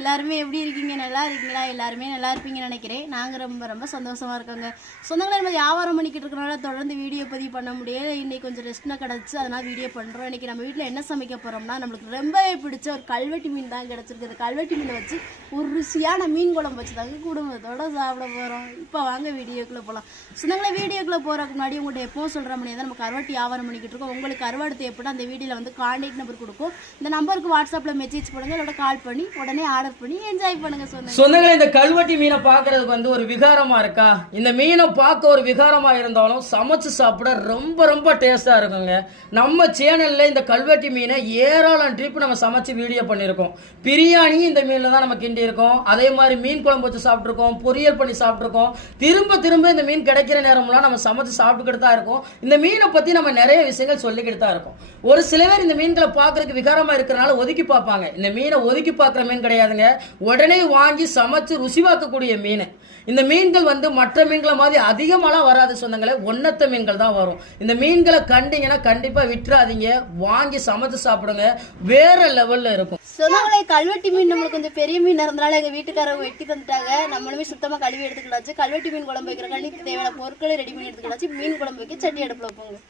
எல்லாருமே எப்படி இருக்கீங்க? நல்லா இருக்கீங்களா? எல்லாருமே நல்லா இருப்பீங்கன்னு நினைக்கிறேன். நாங்கள் ரொம்ப ரொம்ப சந்தோஷமாக இருக்கோங்க. சொந்தங்களை நம்ம வியாபாரம் பண்ணிக்கிட்டு இருக்கனால தொடர்ந்து வீடியோ பதிவு பண்ண முடியாது. இன்றைக்கி கொஞ்சம் ரெஸ்ட்னா கிடச்சி அதனால் வீடியோ பண்ணுறோம். இன்றைக்கி நம்ம வீட்டில் என்ன சமைக்க போகிறோம்னா, நம்மளுக்கு ரொம்பவே பிடிச்ச ஒரு கல்வெட்டி மீன் தான் கிடச்சிருக்கு. கல்வெட்டி மீனை வச்சு ஒரு ருசியான மீன் குழம்பு வச்சு தாங்க குடும்பத்தோடு சாப்பிட போகிறோம். இப்போ வாங்க வீடியோக்குள்ளே போகலாம். சொந்தங்களை வீடியோக்குள்ளே போகிறதுக்கு முன்னாடி உங்கள்கிட்ட எப்பவும் சொல்கிற முடியாது, நம்ம கருவாட்டி வியாபாரம் பண்ணிக்கிட்டு இருக்கோம். உங்களுக்கு கருவாடு தேவைப்பட்டு அந்த வீடியோவில் வந்து கான்டாக்ட் நம்பர் கொடுக்கும். இந்த நம்பருக்கு வாட்ஸ்அப்பில் மெசேஜ் பண்ணுங்கள், இதோட கால் பண்ணி உடனே ஆர்டர் பண்ணி என்ஜாய் பண்ணுங்க. சொந்தங்களே, இந்த கல்வெட்டி மீனை பார்க்கறதுக்கு வந்து ஒரு விகாரமா இருக்கா? இந்த மீனை பார்க்க ஒரு விகாரமா இருந்தாலும் சமைச்சு சாப்பிட ரொம்ப ரொம்ப டேஸ்டா இருக்குங்க. நம்ம சேனல்ல இந்த கல்வெட்டி மீனை ஏராளம் ட்ரிப் நம்ம சமைச்சு வீடியோ பண்ணியிருக்கோம். பிரியாணி இந்த மீன்ல தான் நம்ம கிண்டி இருக்கோம். அதே மாதிரி மீன் குழம்பு வச்சு சாப்பிட்ருக்கோம், பொரியல் பண்ணி சாப்பிட்ருக்கோம். திரும்ப திரும்ப இந்த மீன் கிடைக்கிற நேரம்லாம் நம்ம சமைச்சு சாப்பிட்டுக்கிட்டு தான் இருக்கோம். இந்த மீனை பத்தி நம்ம நிறைய விஷயங்கள் சொல்லிக்கிட்டு தான் இருக்கோம். ஒரு சில பேர் இந்த மீன்களை பார்க்கறதுக்கு விகாரமா இருக்கிறனால ஒதுக்கி பார்ப்பாங்க. இந்த மீனை ஒதுக்கி பார்க்குற மீன் கிடையாதுங்க. உடனே வாங்கி சமைச்சு ருசி பார்க்கக்கூடிய மீன். இந்த மீன்கள் வந்து மற்ற மீன்களை மாதிரி அதிகமாலாம் வராது சொந்தங்களே, ஒன்னத்த மீன்கள் தான் வரும். இந்த மீன்களை கண்டிங்கன்னா கண்டிப்பா விட்டுறாதீங்க, வாங்கி சமைச்சு சாப்பிடுங்க, வேற லெவல்ல இருக்கும். சொந்தங்களே, கல்வெட்டி மீன் நம்மளுக்கு கொஞ்சம் பெரிய மீன் இருந்தனால எங்க வீட்டுக்காரங்க வெட்டி தந்துட்டாங்க. நம்மளுமே சுத்தமா கழுவி எடுத்துக்கலாச்சு. கல்வெட்டி மீன் குழம்பு வைக்கிற கல்விக்கு தேவையான பொருட்களை ரெடி பண்ணி எடுத்துக்கலாச்சு. மீன் குழம்பு வைக்க சட்டி அடுப்புல வைப்போங்க.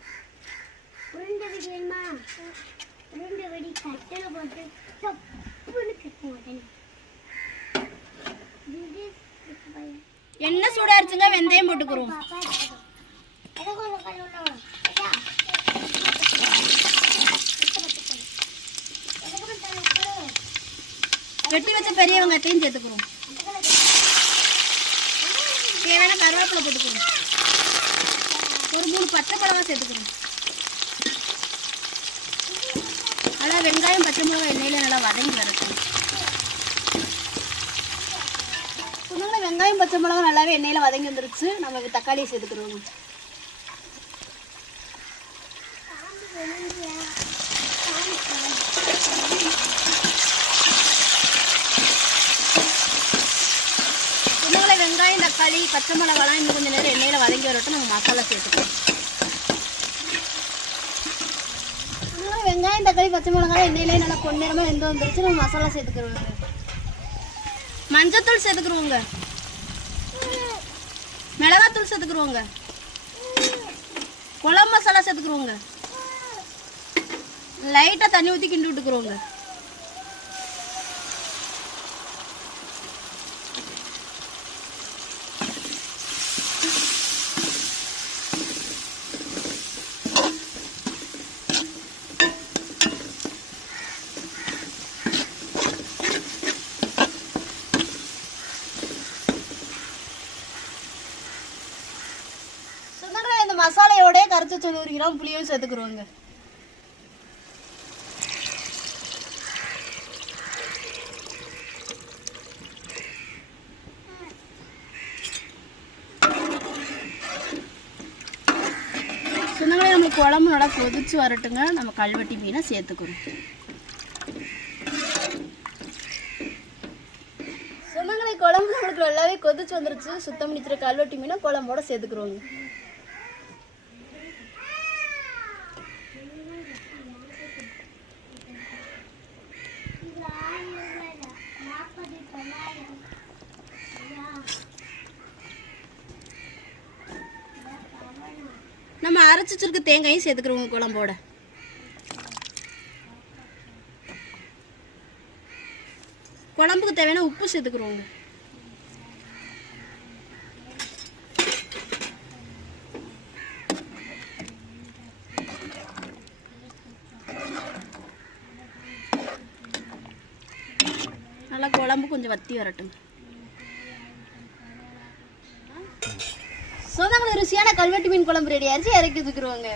எண்ணெய் சூடாயிருச்சுங்க, வெந்தயம் போட்டுக்கிறோம். வெட்டி வச்ச பெரிய வெங்காயத்தையும் சேர்த்துக்கிறோம். தேவையான கருவேப்பிலை போட்டுக்கிறோம். ஒரு 3 பச்சை மிளகா சேர்த்துக்கிறோம். நல்லா வெங்காயம் பச்சை மிளகாய் எண்ணெயில நல்லா வதங்கி வரட்டும். வெங்காயம் பச்சை மிளகா நல்லாவே எண்ணெயில வதங்கி வந்துருச்சு. நம்ம தக்காளியை சேர்த்துக்கிறோம். வெங்காயம் தக்காளி பச்சை மிளகாலாம் இன்னும் கொஞ்சம் நேரம் எண்ணெயில வதங்கி வரட்டும். நம்ம மசாலா சேர்த்துக்கிறோம். வெங்காயம் தக்காளி பச்சை மிளகாய் எண்ணெயிலே நல்லா பொன்னிறமா வெந்து வந்துருச்சு. நம்ம மசாலா சேர்த்துக்கிறோம். மஞ்சத்தூள் சேர்த்துக்கிறோங்க, மிளகாத்தூள் சேர்த்துக்கிறோங்க, குழம்பு மசாலா சேர்த்துக்கிறோங்க, லைட்டாக தண்ணி ஊற்றி கிண்டி விட்டுக்கிறோங்க. மசாலையோட கரைச்சி 100 கிராம் புளியும் சேர்த்துக்கிறோங்க. சொன்னாங்களே நம்மளுக்கு குழம்பு நல்லா கொதிச்சு வரட்டுங்க. நம்ம கல்வெட்டி மீனை சேர்த்துக்கிறோம். சொன்னாங்களே குழம்பு நம்மளுக்கு நல்லாவே கொதிச்சு வந்துருச்சு. சுத்தம் பண்ணிக்கிற கல்வெட்டி மீனை குழம்போட சேர்த்துக்கிறோங்க. நம்ம அரைச்சி வச்சிருக்க தேங்காயும் சேர்த்துக்கிறோங்க குழம்போட. குழம்புக்கு தேவையான உப்பு சேர்த்துக்கிறோங்க. நல்லா குழம்பு கொஞ்சம் வத்தி வரட்டும். சொந்தங்களை ருசியான கல்வெட்டி மீன் குழம்பு ரெடி ஆயிடுச்சு. இறக்கி வச்சுக்கிறோங்க.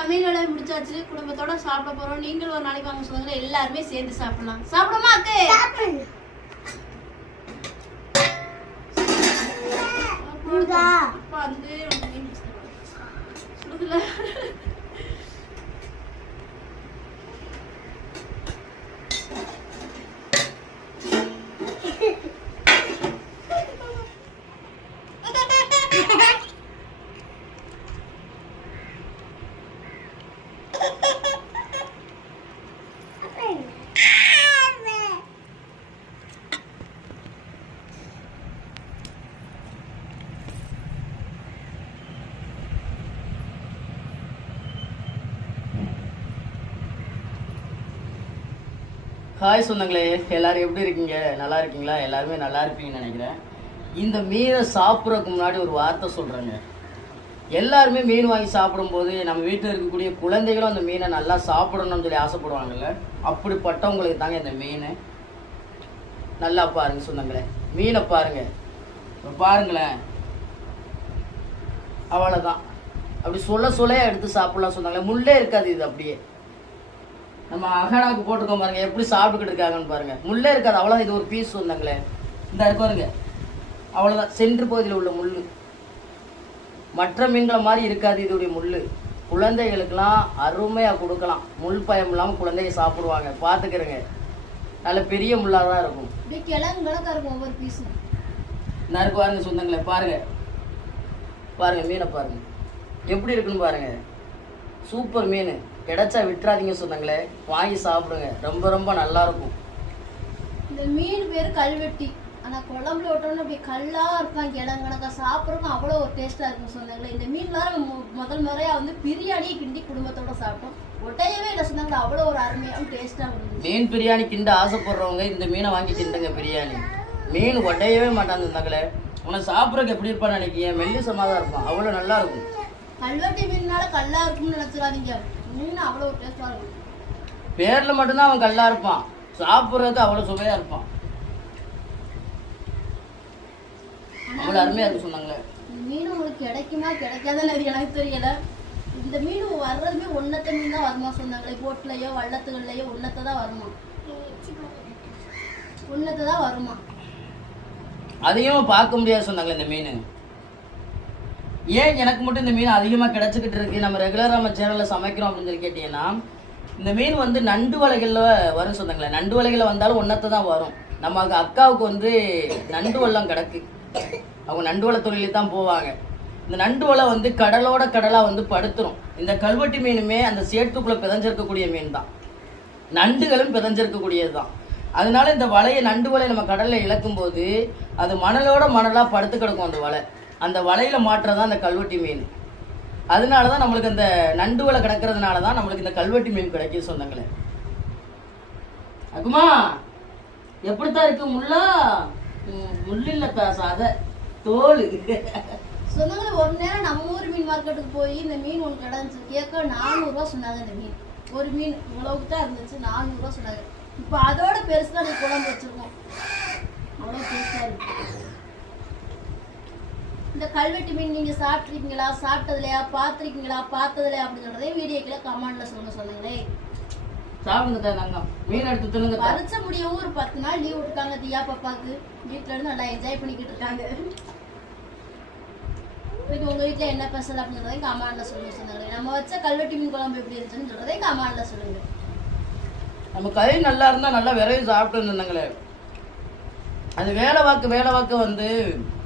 சமையல் வேலை முடிச்சாச்சு, குடும்பத்தோட சாப்பிட போறோம். நீங்களும் ஒரு நாளைக்கு வாங்க சொந்தங்களே, எல்லாருமே சேர்ந்து சாப்பிடலாம். சாப்பிடுமா அக்கே? அப்பா வந்து சுடுதுல ஹாய் சொந்தங்களே, எல்லாரும் எப்படி இருக்கீங்க? நல்லா இருக்கீங்களா? எல்லாருமே நல்லா இருப்பீங்கன்னு நினைக்கிறேன். இந்த மீனை சாப்பிட்றதுக்கு முன்னாடி ஒரு வார்த்தை சொல்கிறேங்க. எல்லாருமே மீன் வாங்கி சாப்பிடும்போது நம்ம வீட்டில் இருக்கக்கூடிய குழந்தைகளும் அந்த மீனை நல்லா சாப்பிடணும்னு சொல்லி ஆசைப்படுவாங்கல்ல, அப்படிப்பட்டவங்களுக்கு தாங்க இந்த மீன். நல்லா பாருங்க சொந்தங்களே, மீனை பாருங்க, பாருங்களேன், அவ்வளோதான். அப்படி சொல்ல எடுத்து சாப்பிடலாம் சொன்னாங்களே, முள்ளே இருக்காது. இது அப்படியே நம்ம அகடாவுக்கு போட்டுக்கோம் பாருங்க, எப்படி சாப்பிட்டுக்கிட்டு இருக்காங்கன்னு பாருங்க. முள்ளே இருக்காது, அவ்வளோதான். இது ஒரு பீஸ் சொன்னாங்களே, இந்த பாருங்க, அவ்வளோதான். சென்று பகுதியில் உள்ள முள் மற்ற மீன்களை மாதிரி இருக்காது இதோடைய முள். குழந்தைகளுக்கெல்லாம் அருமையாக கொடுக்கலாம். முள் பயம் இல்லாமல் குழந்தைங்க சாப்பிடுவாங்க. பார்த்துக்கிறேங்க, நல்ல பெரிய முள்ளாக தான் இருக்கும். ஒவ்வொரு பீஸும் இந்த பாருங்க சொந்தங்களே, பாருங்க பாருங்க, மீனை பாருங்க எப்படி இருக்குன்னு பாருங்க. சூப்பர் மீன். கிடைச்சா விட்டுறாதீங்க சொன்னாங்களே, வாங்கி சாப்பிடுங்க, ரொம்ப ரொம்ப நல்லா இருக்கும். இந்த மீன் பேர் கல்வெட்டி. ஆனால் குழம்புல விட்டோம்னா அப்படி கல்லாக இருப்பாங்க, இடங்கணக்கா சாப்பிட்றதுக்கும் அவ்வளோ ஒரு டேஸ்ட்டாக இருக்கும் சொன்னாங்களே. இந்த மீன்லாம் முதல் முறையாக வந்து பிரியாணியை கிண்டி குடும்பத்தோட சாப்பிட்டோம். ஒட்டையவே இல்லை சொன்னாங்களே, அவ்வளோ ஒரு அருமையாகவும் டேஸ்ட்டாக இருந்துச்சு. மீன் பிரியாணி கிண்ட ஆசைப்படுறவங்க இந்த மீனை வாங்கி கிண்டுங்க பிரியாணி. மீன் ஒட்டையவே மாட்டாங்க இருந்தாங்களே. உனக்கு சாப்பிட்றதுக்கு எப்படி இருப்பான்னு நினைக்கிறேன், மெல்லிசமாக தான் இருக்கும், அவ்வளோ நல்லா இருக்கும். கல்வெட்டி மீன்னால கல்லா இருக்கும்னு நினைச்சிடாதீங்க, மீன் அவ்வளோ டேஸ்டா இருக்கும். பேர்ல மட்டும்தான் அவன் கல்லா இருப்பான், சாப்பிட்றதுக்கு அவ்வளோ சுவையா இருப்பான், அவ்வளோ அருமையா இருக்கு சொன்னாங்களே. மீன் உங்களுக்கு கிடைக்குமா கிடைக்காதுன்னு எனக்கு தெரியல. இந்த மீன் வர்றதுமே ஒன்னத்த மீன் தான் வருமா சொன்னாங்களே, போட்லயோ வள்ளத்துகள்லயோ ஒன்னத்தை தான் வருமா, ஒன்னத்தை தான் வருமா. அதையும் பார்க்க முடியாது சொன்னாங்களே இந்த மீன். ஏன் எனக்கு மட்டும் இந்த மீன் அதிகமாக கிடச்சிக்கிட்டு இருக்கு, நம்ம ரெகுலராக நம்ம சேனலில் சமைக்கிறோம் அப்படின்னு சொல்லி கேட்டீங்கன்னா, இந்த மீன் வந்து நண்டு வலைகளில் வரும் சொன்னாங்களே. நண்டு வலைகளில் வந்தாலும் ஒன்றத்தை தான் வரும். நம்ம அக்காவுக்கு வந்து நண்டு வலை கிடக்கு, அவங்க நண்டு வலை தொழிலுக்கு தான் போவாங்க. இந்த நண்டு வலை வந்து கடலோட கடலாக வந்து படுத்துரும். இந்த கல்வெட்டி மீனுமே அந்த சேற்றுக்குள்ளே பிதஞ்சிருக்கக்கூடிய மீன் தான், நண்டுகளும் பிதஞ்சிருக்கக்கூடியது தான். அதனால இந்த வலையை, நண்டு வலையை நம்ம கடலில் இழக்கும்போது அது மணலோட மணலாக படுத்து கிடக்கும் அந்த வலை. அந்த வலையில மாட்டுறதான் அந்த கல்வெட்டி மீன். அதனால தான் நம்மளுக்கு அந்த நண்டு வலை கிடக்கிறதுனால தான் நம்மளுக்கு இந்த கல்வெட்டி மீன் கிடைக்கும் சொன்னாங்களே. அக்குமா எப்படித்தான் இருக்கு? முள்ளா? முள் இல்லத்தா, சாத தோல் சொன்னாங்களே. ஒரு நேரம் நம்ம ஊர் மீன் மார்க்கெட்டுக்கு போய் இந்த மீன் ஒன்று கிடந்துச்சு, கேட்க 400 ரூபா சொன்னாங்க. இந்த மீன் ஒரு மீன் இவ்வளவுக்கு தான் இருந்துச்சு, 400 ரூபா சொன்னாங்க. இப்போ அதோட பெருசு தான் நீ குழம்பு வச்சிருக்கோம், அவ்வளோ டேஸ்டா இருக்கு. இந்த கல்வெட்டி மீன் நீங்க சாப்பிட்ருக்கீங்களா, சாப்பிட்டதுலையா, பார்த்துருக்கீங்களா, பார்த்ததுலையா அப்படின்னு சொல்றதே வீடியோக்குள்ள கமெண்ட்ல சொல்லுங்க சொன்னீங்களே. சாப்பிடுங்க தங்கம், மீன் எடுத்து தின்னுங்க. பறிச்ச முடியவும் ஒரு 10 நாள் லீவ் விட்டுருக்காங்க தியா பாப்பாக்கு. வீட்டுல இருந்து நல்லா என்ஜாய் பண்ணிக்கிட்டு இருக்காங்க. இன்னைக்கு உங்க வீட்டுல என்ன ஸ்பெஷல் அப்படின்றதே கமெண்ட்ல சொல்லுங்க சொன்னாங்களே. நம்ம வச்ச கல்வெட்டி மீன் குழம்பு எப்படி இருந்துச்சுன்னு சொல்றதே கமெண்ட்ல சொல்லுங்க. நம்ம கை நல்லா இருந்தா நல்லா விரைவி சாப்பிட்டு இருந்தாங்களே. அது வேலை வாக்கு வந்து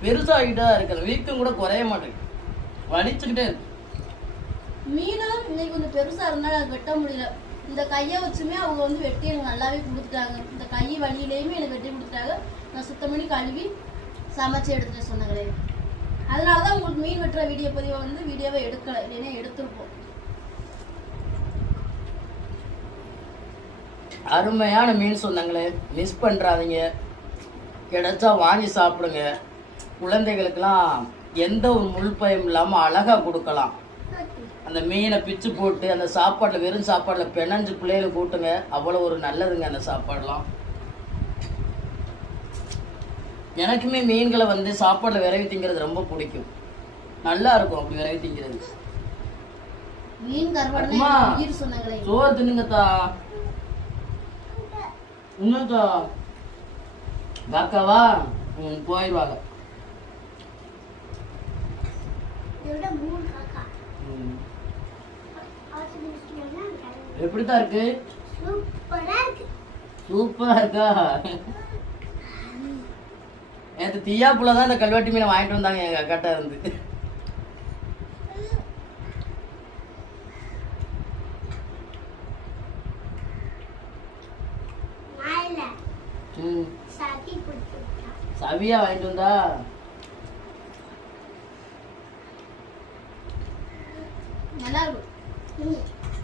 பெருசாகிட்டே தான் இருக்குது, வீக்கம் கூட குறைய மாட்டேங்குது, வலிச்சுக்கிட்டே இருக்கு. மீனும் இன்னைக்கு கொஞ்சம் பெருசா இருந்தாலும் அது வெட்ட முடியல. இந்த கையை வச்சுமே அவங்க வந்து வெட்டி எனக்கு நல்லாவே கொடுத்துட்டாங்க. இந்த கை வலியிலையுமே எனக்கு வெட்டி கொடுத்துட்டாங்க. நான் சுத்தம் பண்ணி கழுவி சமைச்சு எடுத்துட்டு சொன்னாங்களே. அதனாலதான் உங்களுக்கு மீன் வெட்டுற பதிவை வந்து வீடியோவை எடுக்கல, இல்லைன்னா எடுத்துருப்போம். அருமையான மீன் சொன்னாங்களே, மிஸ் பண்றாதீங்க, கிடைச்சா வாங்கி சாப்பிடுங்க. குழந்தைகளுக்கெல்லாம் எந்த ஒரு முள் பயம் இல்லாமல் அழகாக கொடுக்கலாம். அந்த மீனை பிச்சு போட்டு அந்த சாப்பாட்டில், வெறும் சாப்பாட்டில் பிணைஞ்சு பிள்ளைகளுக்கு கூட்டுங்க, அவ்வளோ ஒரு நல்லதுங்க அந்த சாப்பாடெலாம். எனக்குமே மீன்களை வந்து சாப்பாட்டில் விரைவி திங்கிறது ரொம்ப பிடிக்கும், நல்லா இருக்கும் அப்படி விரைவி திங்கிறது. மீன் கருவாடு அம்மா. உயிர் சொன்னாங்களே. சோறு தின்னுங்கத்தா. இன்னும் காக்காவா போயிடுவாங்க. எப்படித்தான் இருக்கு? சூப்பரா இருக்கா? நேற்று தீயாப்புல தான் இந்த கல்வெட்டி மீனை வாங்கிட்டு வந்தாங்க எங்க அக்காட்ட இருந்து. சவியா வாங்கிட்டு வந்தா. நல்லா இருக்கும்.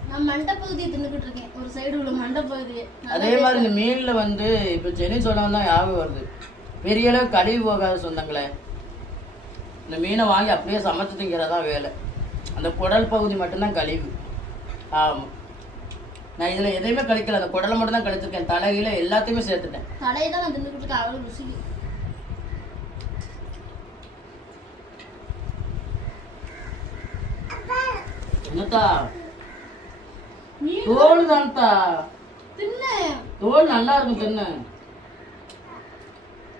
நான் மண்டை பகுதியை தின்னுக்கிட்டு இருக்கேன், ஒரு சைடு உள்ள மண்டை பகுதியை. அதே மாதிரி இந்த மீன்ல வந்து இப்ப சென்னை சொன்னவன் தான் ஞாபகம் வருது. பெரிய அளவு கழுவி போகாத சொந்தங்களே, இந்த மீனை வாங்கி அப்படியே சமைச்சு திங்கிறதா வேலை. அந்த குடல் பகுதி மட்டும்தான் கழிவு. ஆமா, நான் இதுல எதையுமே கழிக்கல, அந்த குடலை மட்டும் தான் கழிச்சிருக்கேன். தலையில எல்லாத்தையுமே சேர்த்துட்டேன். தலையை தான் நான் தின்னுக்கிட்டு இருக்கேன், அவ்வளவு ருசி. என்னத்தா தோல் தான்தா தின்ன தோல் நல்லா இருக்கும். தின்னு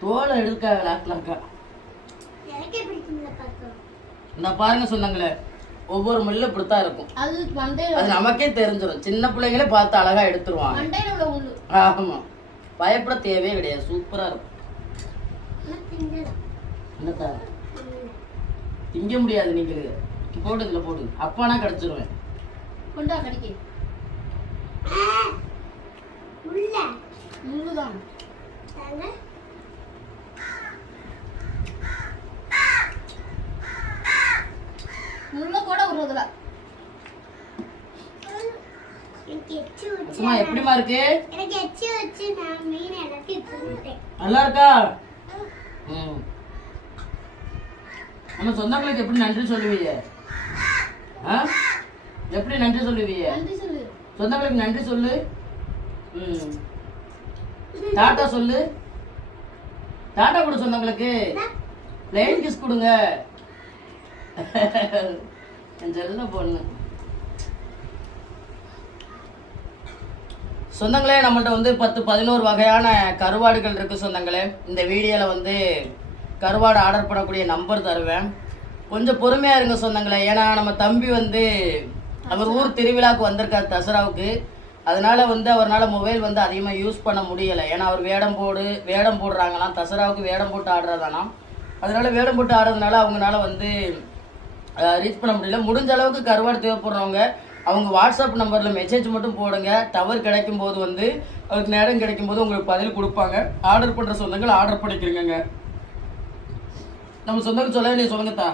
தோலை எடுக்க இந்த பாருங்க சொன்னாங்களே, ஒவ்வொரு முள்ள இப்படித்தான் இருக்கும். அது நமக்கே தெரிஞ்சிடும். சின்ன பிள்ளைங்களே பார்த்து அழகா எடுத்துருவாங்க. ஆமா, பயப்பட தேவையே கிடையாது. சூப்பரா இருக்கும். என்னத்தா திங்க முடியாது, நீங்க போட்டு இதுல போடு. அப்பானா கிடைச்சிருவேன். கொண்டா கடிக்க முள்ளுதான். முள்ள கூட விடுறதுல எப்படிமா இருக்கு? நல்லா இருக்கா? நம்ம சொந்தங்களுக்கு எப்படி நன்றி சொல்லுவீங்க? எப்படி நன்றி சொல்லுவீங்க? சொந்தங்களுக்கு நன்றி சொல்லு. டாட்டா சொல்லு. டாட்டா கொடு சொந்தங்களுக்கு. பிளேன் கிஸ் கொடுங்க. செல்ல பொண்ணு. சொந்தங்களே, நம்மள்ட்ட வந்து 10-11 வகையான கருவாடுகள் இருக்கு சொந்தங்களே. இந்த வீடியோல வந்து கருவாடு ஆர்டர் பண்ணக்கூடிய நம்பர் தருவேன். கொஞ்சம் பொறுமையா இருங்க சொந்தங்களே. ஏன்னா நம்ம தம்பி வந்து அவர் ஊர் திருவிழாவுக்கு வந்திருக்காரு, தசராவுக்கு. அதனால வந்து அவரால் மொபைல் வந்து அதிகமாக யூஸ் பண்ண முடியலை. ஏன்னா அவர் வேடம் போடுறாங்களாம், தசராவுக்கு வேடம் போட்டு ஆடுறதானாம். அதனால வேடம் போட்டு ஆடுறதுனால அவங்களால வந்து ரீச் பண்ண முடியல. முடிஞ்ச அளவுக்கு கருவாடு தேவைப்படுறவங்க அவங்க வாட்ஸ்அப் நம்பரில் மெசேஜ் மட்டும் போடுங்க. டவர் கிடைக்கும் போது வந்து அதுக்கு நேரம் கிடைக்கும் போது உங்களுக்கு பதில் கொடுப்பாங்க. ஆர்டர் பண்ணுற சொந்தங்கள் ஆர்டர் பண்ணிக்கிறீங்க. நம்ம சொந்தங்கள் சொல்ல வேண்டிய சொல்லுங்கத்தா.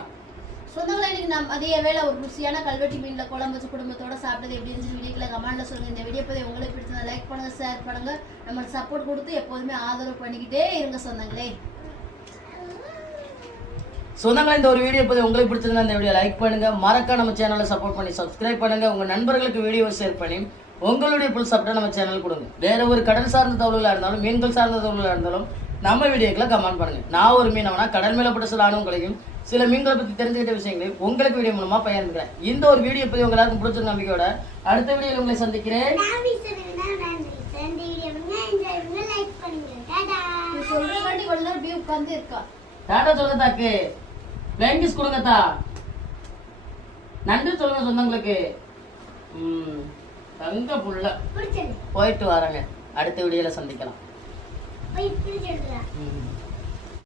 சொந்தங்களை இன்னைக்கு நம்ம அதே வேலை ஒரு ருசியான கல்வெட்டி மீன்ல குழம்பு வச்சு குடும்பத்தோட சாப்பிட்டது எப்படி இருந்துச்சு வீடியோக்குள்ள கமெண்ட்ல சொல்லுங்க. இந்த வீடியோ பத்தி உங்களுக்கு பிடிச்சதா லைக் பண்ணுங்க, ஷேர் பண்ணுங்க. நம்ம சப்போர்ட் கொடுத்து எப்போதுமே ஆதரவு பண்ணிக்கிட்டே இருங்க சொந்தங்களே. சொந்தங்களே, இந்த ஒரு வீடியோ பத்தி உங்களுக்கு பிடிச்சதுன்னா இந்த வீடியோ லைக் பண்ணுங்க. மறக்காம நம்ம சேனலை சப்போர்ட் பண்ணி சப்ஸ்கிரைப் பண்ணுங்க. உங்க நண்பர்களுக்கு வீடியோ ஷேர் பண்ணி உங்களுடைய புல் சப்போர்ட்டை நம்ம சேனல் கொடுங்க. வேற ஒரு கடல் சார்ந்த தகவல்களா இருந்தாலும் மீன்கள் சார்ந்த தகவல்களா இருந்தாலும் நம்ம வீடியோக்குள்ள கமெண்ட் பண்ணுங்க. நான் ஒரு மீனவனா கடல் மேல பட்ட சில அனுபவங்களையும் சில மீன்களை பத்தி தெரிஞ்சுக்கிட்ட விஷயங்களையும் உங்களுக்கு வீடியோ மூலமா பகிர்ந்துக்கிறேன். இந்த ஒரு வீடியோ பத்தி உங்க எல்லாருக்கும் பிடிச்ச நம்பிக்கையோட அடுத்த வீடியோல உங்களை சந்திக்கிறேன். டாடா சொல்லுங்க தாக்கு. பிளேங்கிஸ் கொடுங்கத்தா. நன்றி சொல்லுங்க சொந்தங்களுக்கு. தங்க புள்ள போயிட்டு வரேங்க. அடுத்த வீடியோல சந்திக்கலாம்.